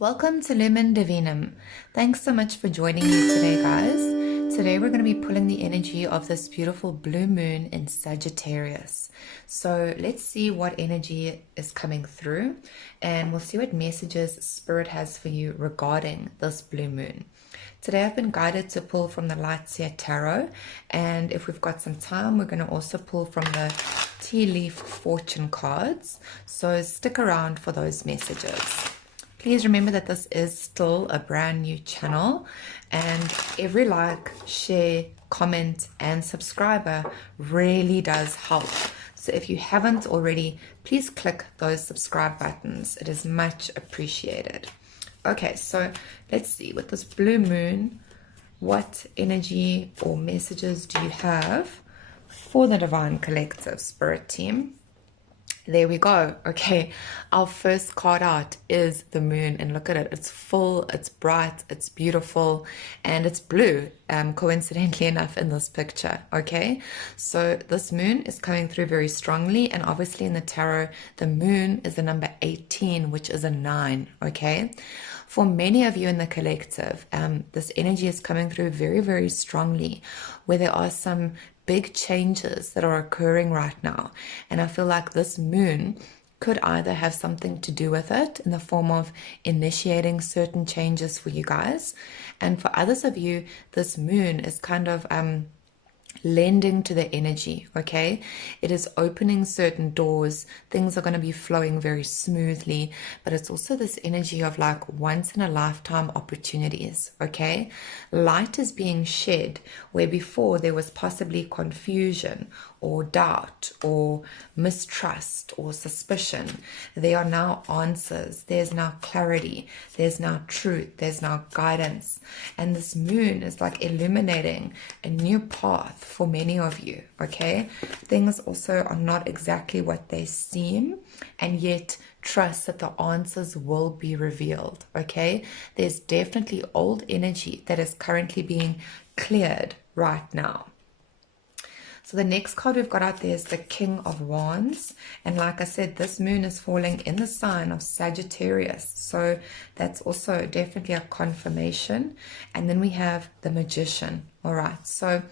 Welcome to Lumen Divinum. Thanks so much for joining me today, guys. Today we're going to be pulling the energy of this beautiful blue moon in Sagittarius. So let's see what energy is coming through and we'll see what messages Spirit has for you regarding this blue moon. Today I've been guided to pull from the Lightseer Tarot, and if we've got some time, we're going to also pull from the Tea Leaf Fortune cards. So stick around for those messages. Please remember that this is still a brand new channel, and every like, share, comment, and subscriber really does help. So if you haven't already, please click those subscribe buttons. It is much appreciated. Okay, so let's see, with this blue moon, what energy or messages do you have for the Divine Collective Spirit team? There we go. Okay, our first card out is the moon, and look at it. It's full, it's bright, it's beautiful, and it's blue, coincidentally enough, in this picture. Okay, so this moon is coming through very strongly, and obviously in the tarot, the moon is the number 18, which is a 9. Okay, for many of you in the collective, this energy is coming through very, very strongly, where there are some big changes that are occurring right now. And I feel like this moon could either have something to do with it in the form of initiating certain changes for you guys. And for others of you, this moon is kind of lending to the energy. Okay, it is opening certain doors. Things are going to be flowing very smoothly, but it's also this energy of like once in a lifetime opportunities. Okay, light is being shed where before there was possibly confusion or doubt or mistrust or suspicion. There are now answers, there's now clarity, there's now truth, there's now guidance, and this moon is like illuminating a new path for many of you. Okay, things also are not exactly what they seem, and yet trust that the answers will be revealed. Okay, there's definitely old energy that is currently being cleared right now. So the next card we've got out there is the King of Wands. And like I said, this moon is falling in the sign of Sagittarius. So that's also definitely a confirmation. And then we have the Magician. All right. So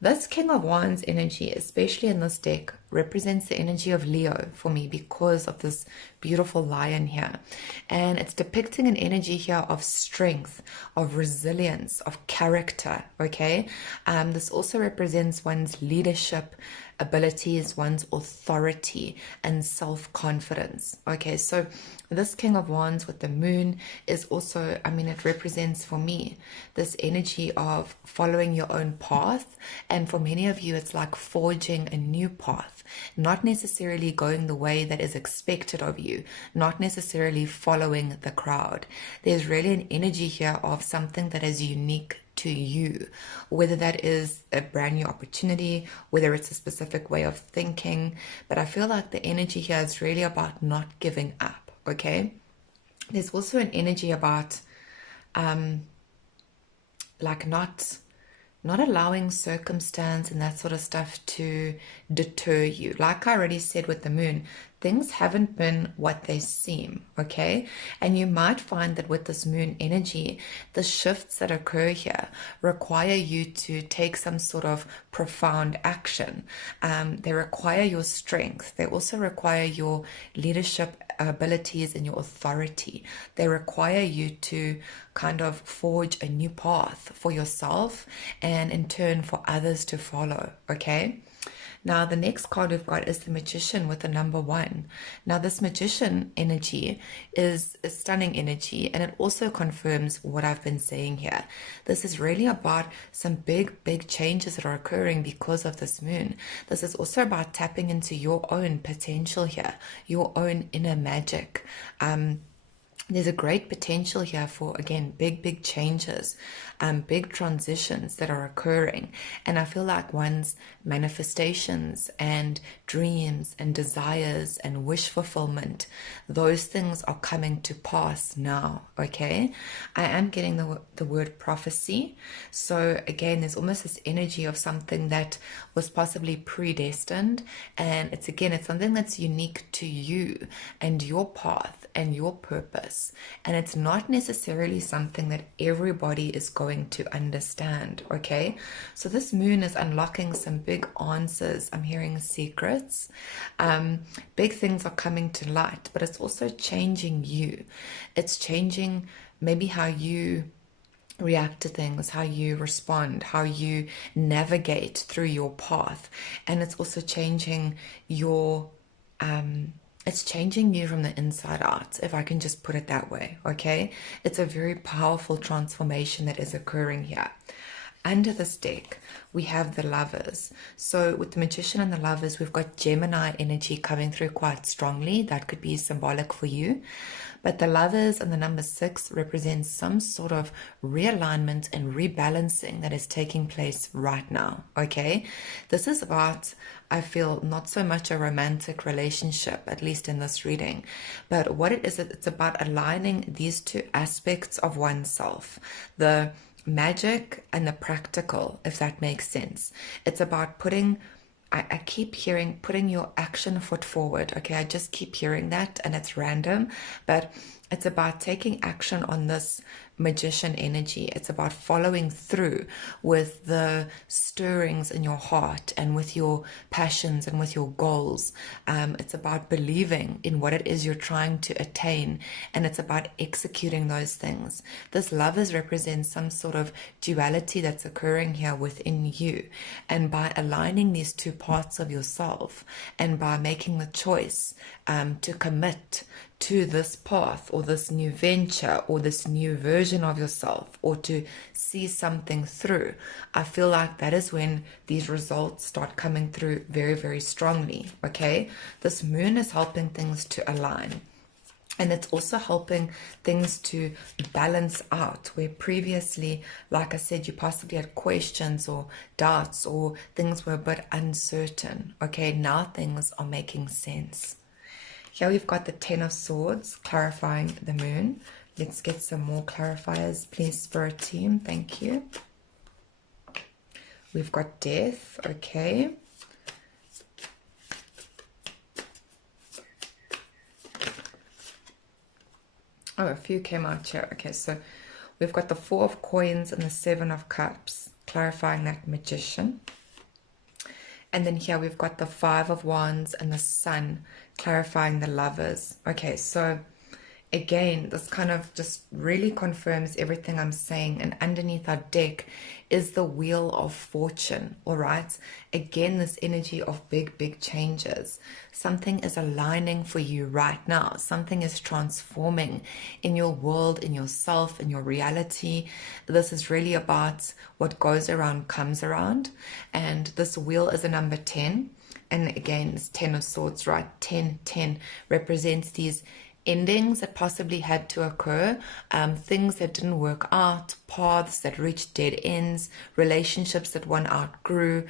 this King of Wands energy, especially in this deck, represents the energy of Leo for me because of this beautiful lion here. And it's depicting an energy here of strength, of resilience, of character, okay? This also represents one's leadership abilities, one's authority and self-confidence. Okay, so this King of Wands with the moon is also, I mean, it represents for me this energy of following your own path. And for many of you, it's like forging a new path, not necessarily going the way that is expected of you, not necessarily following the crowd. There's really an energy here of something that is unique to you, whether that is a brand new opportunity, whether it's a specific way of thinking. But I feel like the energy here is really about not giving up. Okay, there's also an energy about like not allowing circumstance and that sort of stuff to deter you. Like I already said with the moon, things haven't been what they seem, okay? And you might find that with this moon energy, the shifts that occur here require you to take some sort of profound action. They require your strength. They also require your leadership abilities and your authority. They require you to kind of forge a new path for yourself and in turn for others to follow, okay? Now, the next card we've got is the Magician with the number 1. Now, this Magician energy is a stunning energy, and it also confirms what I've been saying here. This is really about some big, big changes that are occurring because of this moon. This is also about tapping into your own potential here, your own inner magic. There's a great potential here for, again, big, big changes, big transitions that are occurring. And I feel like one's manifestations and dreams and desires and wish fulfillment, those things are coming to pass now, okay? I am getting the word prophecy. So again, there's almost this energy of something that was possibly predestined. And it's something that's unique to you and your path and your purpose. this, and it's not necessarily something that everybody is going to understand, okay? So this moon is unlocking some big answers. I'm hearing secrets. Big things are coming to light, but it's also changing you. It's changing maybe how you react to things, how you respond, how you navigate through your path. And it's also changing your it's changing you from the inside out, if I can just put it that way, okay? It's a very powerful transformation that is occurring here. Under this deck, we have the Lovers. So with the Magician and the Lovers, we've got Gemini energy coming through quite strongly. That could be symbolic for you. But the Lovers and the number 6 represents some sort of realignment and rebalancing that is taking place right now, okay? This is about, I feel, not so much a romantic relationship, at least in this reading, but what it is, it's about aligning these two aspects of oneself, the magic and the practical, if that makes sense. It's about putting, I keep hearing putting your action foot forward. Okay, I just keep hearing that, and it's random, but it's about taking action on this Magician energy. It's about following through with the stirrings in your heart and with your passions and with your goals. It's about believing in what it is you're trying to attain, and it's about executing those things. This Lovers represents some sort of duality that's occurring here within you, and by aligning these two parts of yourself and by making the choice to commit to this path or this new venture or this new version of yourself, or to see something through, I feel like that is when these results start coming through very, very strongly, okay? This moon is helping things to align. And it's also helping things to balance out, where previously, like I said, you possibly had questions or doubts, or things were a bit uncertain. Okay, now things are making sense. Here we've got the 10 of Swords, clarifying the moon. Let's get some more clarifiers, please, Spirit team. Thank you. We've got Death, okay. Oh, a few came out here. Okay, so we've got the 4 of Coins and the 7 of Cups, clarifying that Magician. And then here we've got the 5 of Wands and the Sun, clarifying the Lovers. Okay, so again, this kind of just really confirms everything I'm saying. And underneath our deck is the Wheel of Fortune, all right? Again, this energy of big, big changes. Something is aligning for you right now. Something is transforming in your world, in yourself, in your reality. This is really about what goes around comes around. And this wheel is a number 10. And again, it's 10 of Swords, right? 10, 10 represents these endings that possibly had to occur, things that didn't work out, paths that reached dead ends, relationships that one outgrew,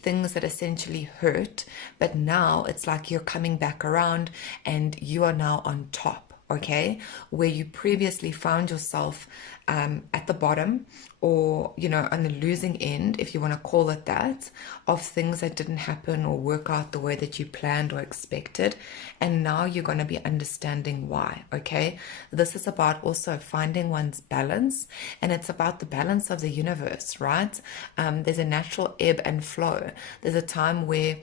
things that essentially hurt. But now it's like you're coming back around and you are now on top, okay? Where you previously found yourself at the bottom, or, you know, on the losing end, if you want to call it that, of things that didn't happen or work out the way that you planned or expected. And now you're going to be understanding why, okay? This is about also finding one's balance, and it's about the balance of the universe, right? There's a natural ebb and flow. There's a time where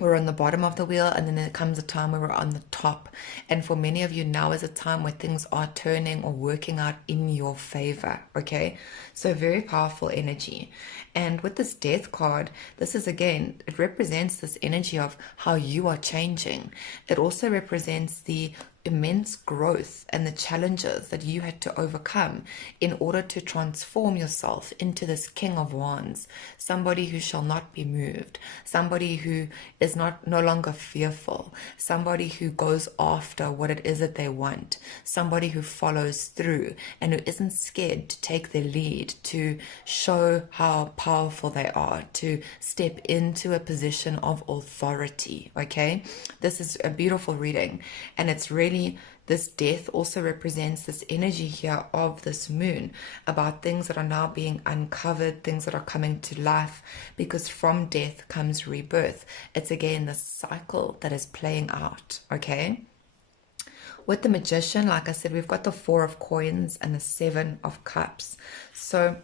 we're on the bottom of the wheel, and then there comes a time where we're on the top. And for many of you, now is a time where things are turning or working out in your favor, okay? So very powerful energy. And with this Death card, this is, again, it represents this energy of how you are changing. It also represents the immense growth and the challenges that you had to overcome in order to transform yourself into this King of Wands, somebody who shall not be moved, somebody who is no longer fearful, somebody who goes after what it is that they want, somebody who follows through and who isn't scared to take the lead, to show how powerful they are, to step into a position of authority, okay? This is a beautiful reading, and it's really, this Death also represents this energy here of this moon, about things that are now being uncovered, things that are coming to life, because from death comes rebirth. It's again the cycle that is playing out, okay? With the Magician, like I said, we've got the Four of Coins and the Seven of Cups. So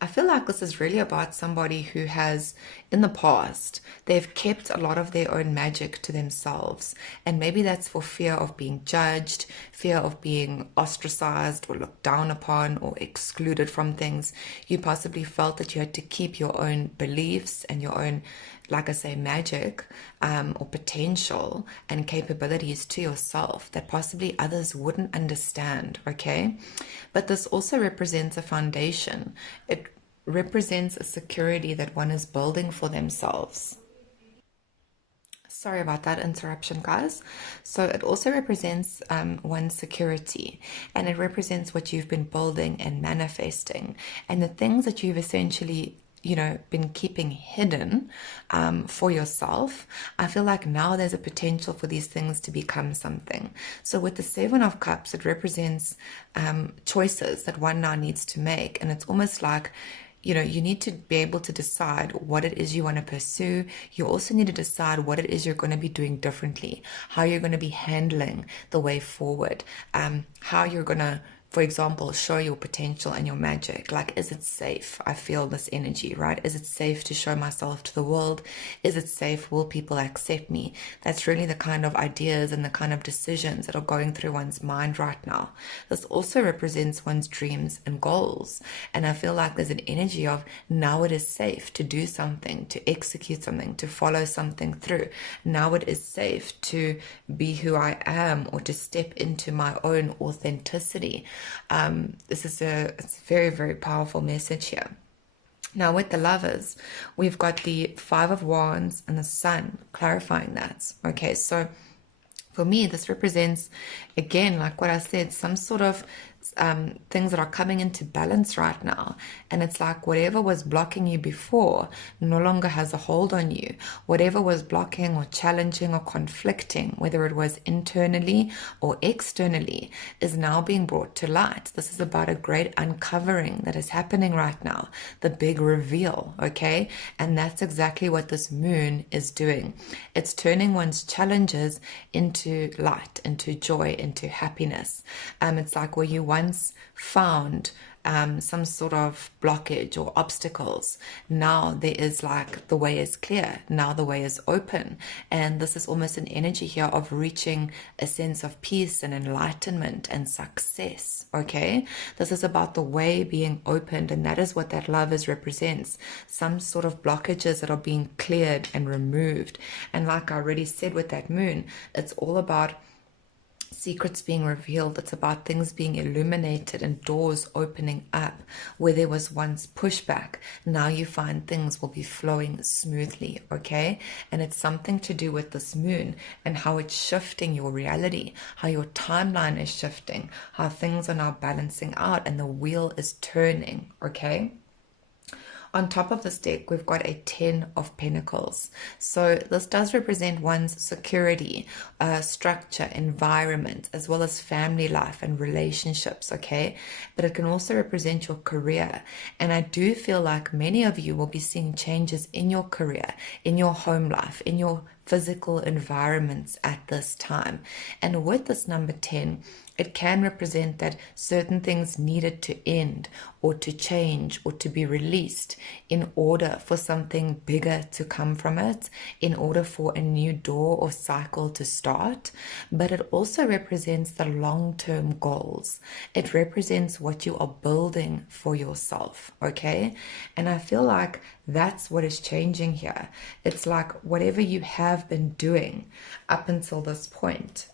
I feel like this is really about somebody who has, in the past, they've kept a lot of their own magic to themselves. And maybe that's for fear of being judged, fear of being ostracized or looked down upon or excluded from things. You possibly felt that you had to keep your own beliefs and your own, like I say, magic or potential and capabilities to yourself that possibly others wouldn't understand, okay? But this also represents a foundation. It represents a security that one is building for themselves. Sorry about that interruption, guys. So it also represents one's security, and it represents what you've been building and manifesting, and the things that you've essentially, been keeping hidden for yourself. I feel like now there's a potential for these things to become something. So with the Seven of Cups, it represents choices that one now needs to make, and it's almost like, you need to be able to decide what it is you want to pursue. You also need to decide what it is you're going to be doing differently, how you're going to be handling the way forward, how you're going to, for example, show your potential and your magic. Like, is it safe? I feel this energy, right? Is it safe to show myself to the world? Is it safe? Will people accept me? That's really the kind of ideas and the kind of decisions that are going through one's mind right now. This also represents one's dreams and goals. And I feel like there's an energy of now it is safe to do something, to execute something, to follow something through. Now it is safe to be who I am or to step into my own authenticity. This is it's a very, very powerful message here. Now, with the Lovers, we've got the Five of Wands and the Sun, clarifying that. Okay, so for me, this represents, again, like what I said, some sort of things that are coming into balance right now. And it's like whatever was blocking you before no longer has a hold on you. Whatever was blocking or challenging or conflicting, whether it was internally or externally, is now being brought to light. This is about a great uncovering that is happening right now, the big reveal, okay? And that's exactly what this moon is doing. It's turning one's challenges into light, into joy, into happiness. It's like where you once found some sort of blockage or obstacles. Now there is like the way is clear. Now the way is open. And this is almost an energy here of reaching a sense of peace and enlightenment and success. Okay? This is about the way being opened, and that is what that Lovers represents. Some sort of blockages that are being cleared and removed. And like I already said with that moon, it's all about secrets being revealed. It's about things being illuminated and doors opening up. Where there was once pushback, now you find things will be flowing smoothly, okay? And it's something to do with this moon and how it's shifting your reality, how your timeline is shifting, how things are now balancing out and the wheel is turning, okay? On top of this deck, we've got a 10 of Pentacles. So this does represent one's security, structure, environment, as well as family life and relationships, okay? But it can also represent your career. And I do feel like many of you will be seeing changes in your career, in your home life, in your physical environments at this time. And with this number 10, it can represent that certain things needed to end or to change or to be released in order for something bigger to come from it, in order for a new door or cycle to start. But it also represents the long-term goals. It represents what you are building for yourself, okay? And I feel like that's what is changing here. It's like whatever you have been doing up until this point,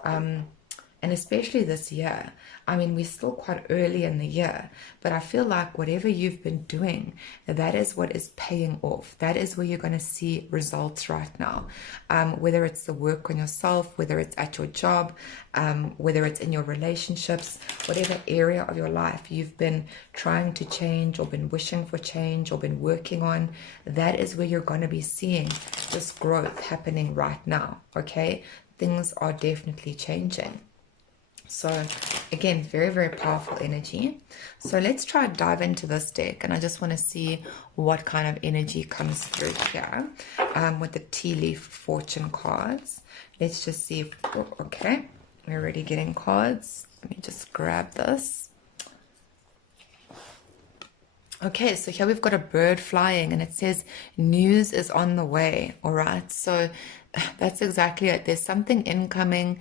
and especially this year. I mean, we're still quite early in the year, but I feel like whatever you've been doing, that is what is paying off. That is where you're going to see results right now. Whether it's the work on yourself, whether it's at your job, whether it's in your relationships, whatever area of your life you've been trying to change or been wishing for change or been working on, that is where you're going to be seeing this growth happening right now, okay? Things are definitely changing. So again, very, very powerful energy. So let's try to dive into this deck, and I just want to see what kind of energy comes through here with the tea leaf fortune cards. Let's just see if, okay, We're already getting cards. Let me just grab this. Okay, so here we've got a bird flying and it says news is on the way. All right, so that's exactly it. There's something incoming.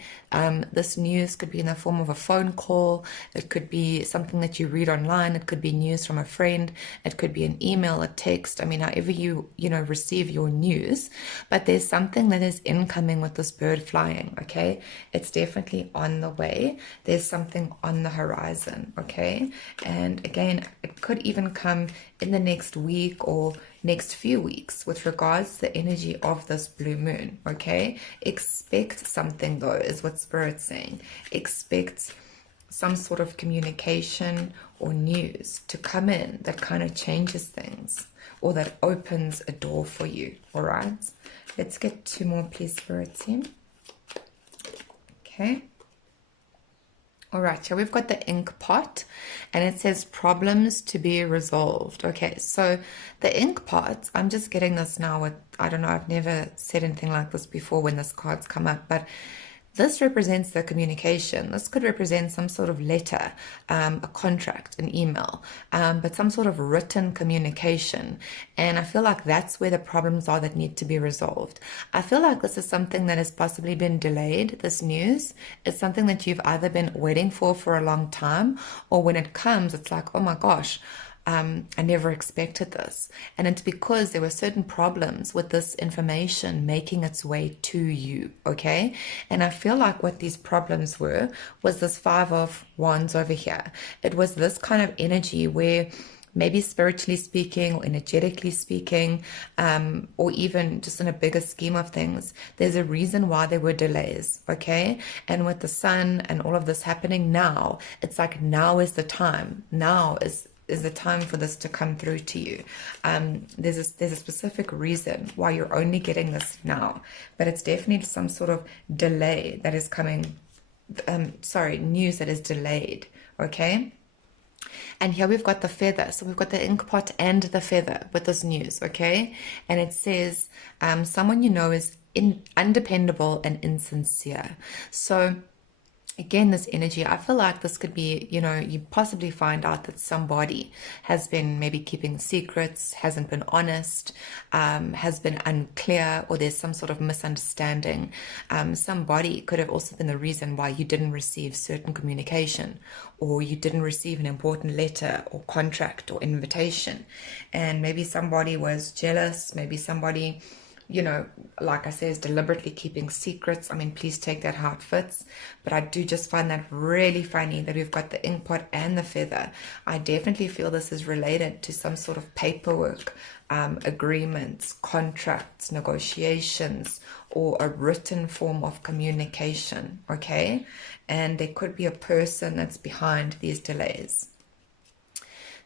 This news could be in the form of a phone call. It could be something that you read online. It could be news from a friend. It could be an email, a text. I mean, however you receive your news. But there's something that is incoming with this bird flying. Okay, it's definitely on the way. There's something on the horizon. Okay, and again, it could even come in the next week or next few weeks with regards to the energy of this blue moon. Okay, expect something though, is what Spirit's saying. Expect some sort of communication or news to come in that kind of changes things or that opens a door for you. All right, let's get 2 more, please, Spirit team. Okay. All right, so we've got the ink pot and it says problems to be resolved. Okay, so the ink pot, I'm just getting this now with, I don't know, I've never said anything like this before when this card's come up, but this represents the communication. This could represent some sort of letter, a contract, an email, but some sort of written communication. And I feel like that's where the problems are that need to be resolved. I feel like this is something that has possibly been delayed, this news. It's something that you've either been waiting for a long time, or when it comes, it's like, oh my gosh, I never expected this. And it's because there were certain problems with this information making its way to you, okay? And I feel like what these problems were was this 5 of Wands over here. It was this kind of energy where maybe spiritually speaking or energetically speaking, or even just in a bigger scheme of things, there's a reason why there were delays, okay? And with the sun and all of this happening now, it's like now is the time. Now is the time for this to come through to you. There's a specific reason why you're only getting this now, but it's definitely some sort of delay that is coming, news that is delayed, okay? And here we've got the feather. So we've got the ink pot and the feather with this news, okay? And it says, someone you know is undependable and insincere. So again, this energy, I feel like this could be, you possibly find out that somebody has been maybe keeping secrets, hasn't been honest, has been unclear, or there's some sort of misunderstanding. Somebody could have also been the reason why you didn't receive certain communication, or you didn't receive an important letter or contract or invitation. And maybe somebody was jealous, maybe somebody, like I say, is deliberately keeping secrets. I mean, please take that how it fits. But I do just find that really funny that we've got the ink pot and the feather. I definitely feel this is related to some sort of paperwork, agreements, contracts, negotiations, or a written form of communication, okay? And there could be a person that's behind these delays.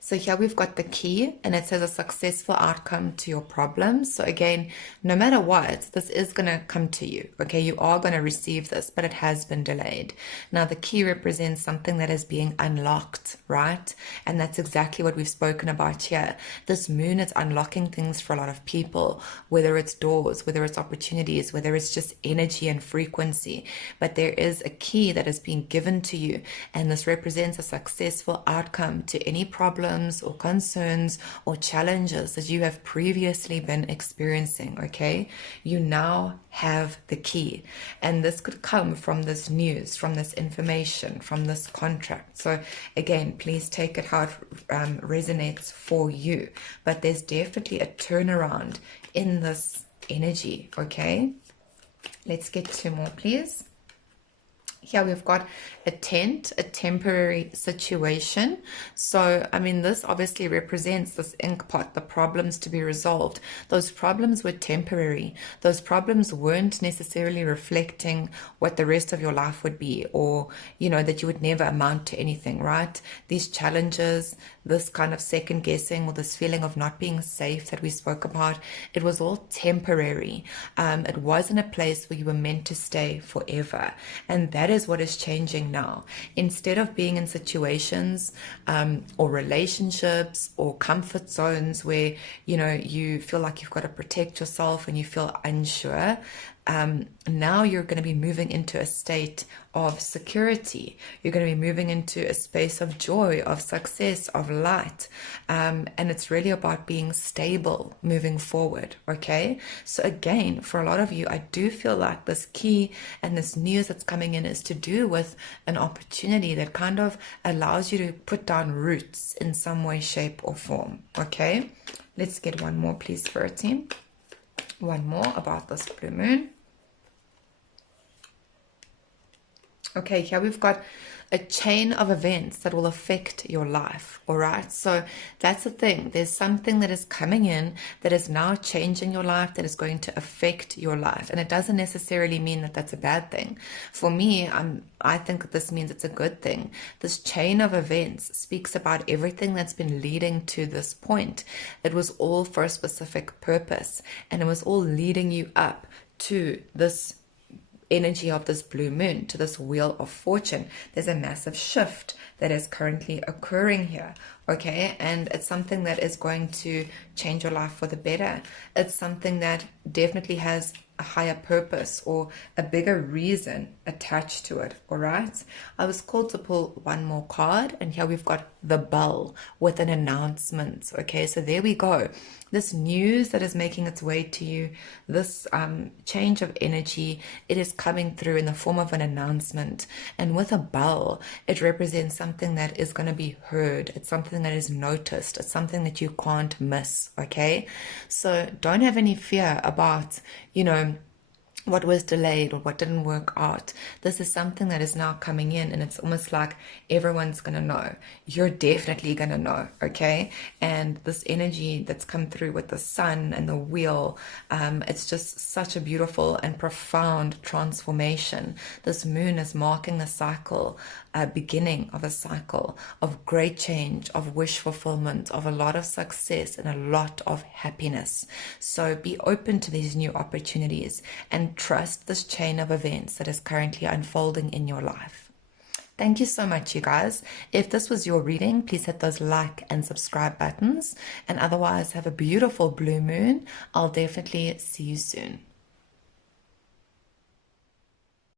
So here we've got the key and it says a successful outcome to your problems. So again, no matter what, this is going to come to you. Okay, you are going to receive this, but it has been delayed. Now the key represents something that is being unlocked, right? And that's exactly what we've spoken about here. This moon is unlocking things for a lot of people, whether it's doors, whether it's opportunities, whether it's just energy and frequency. But there is a key that is being given to you, and this represents a successful outcome to any problem or concerns or challenges that you have previously been experiencing, okay? You now have the key, and this could come from this news, from this information, from this contract. So again, please take it how it resonates for you, but there's definitely a turnaround in this energy, okay? Let's get 2 more, please. Here we've got a tent, a temporary situation. So, I mean, this obviously represents this ink pot, the problems to be resolved. Those problems were temporary. Those problems weren't necessarily reflecting what the rest of your life would be, or, that you would never amount to anything, right? These challenges, this kind of second guessing, or this feeling of not being safe that we spoke about, it was all temporary. It wasn't a place where you were meant to stay forever. And that is what is changing now. Instead of being in situations or relationships or comfort zones where you feel like you've got to protect yourself and you feel unsure, now you're going to be moving into a state of security. You're going to be moving into a space of joy, of success, of light. And it's really about being stable moving forward. Okay. So again, for a lot of you, I do feel like this key and this news that's coming in is to do with an opportunity that kind of allows you to put down roots in some way, shape, or form. Okay. Let's get one more, please, Spirit team. One more about this blue moon. Okay, here we've got a chain of events that will affect your life. All right, so that's the thing. There's something that is coming in that is now changing your life, that is going to affect your life, and it doesn't necessarily mean that that's a bad thing. For me, I think that this means it's a good thing. This chain of events speaks about everything that's been leading to this point. It was all for a specific purpose, and it was all leading you up to this energy of this blue moon, to this wheel of fortune. There's a massive shift that is currently occurring here. Okay, and it's something that is going to change your life for the better. It's something that definitely has a higher purpose or a bigger reason attached to it. All right, I was called to pull one more card, and here we've got the bell with an announcement. Okay, so there we go. This news that is making its way to you, this change of energy, it is coming through in the form of an announcement. And with a bell, it represents something that is going to be heard. It's something that is noticed. It's something that you can't miss. Okay, so don't have any fear about, what was delayed or what didn't work out. This is something that is now coming in, and it's almost like everyone's going to know. You're definitely going to know, okay? And this energy that's come through with the sun and the wheel, it's just such a beautiful and profound transformation. This moon is marking the cycle, beginning of a cycle of great change, of wish fulfillment, of a lot of success and a lot of happiness. So be open to these new opportunities and trust this chain of events that is currently unfolding in your life. Thank you so much, you guys. If this was your reading, please hit those like and subscribe buttons. And otherwise, have a beautiful blue moon. I'll definitely see you soon.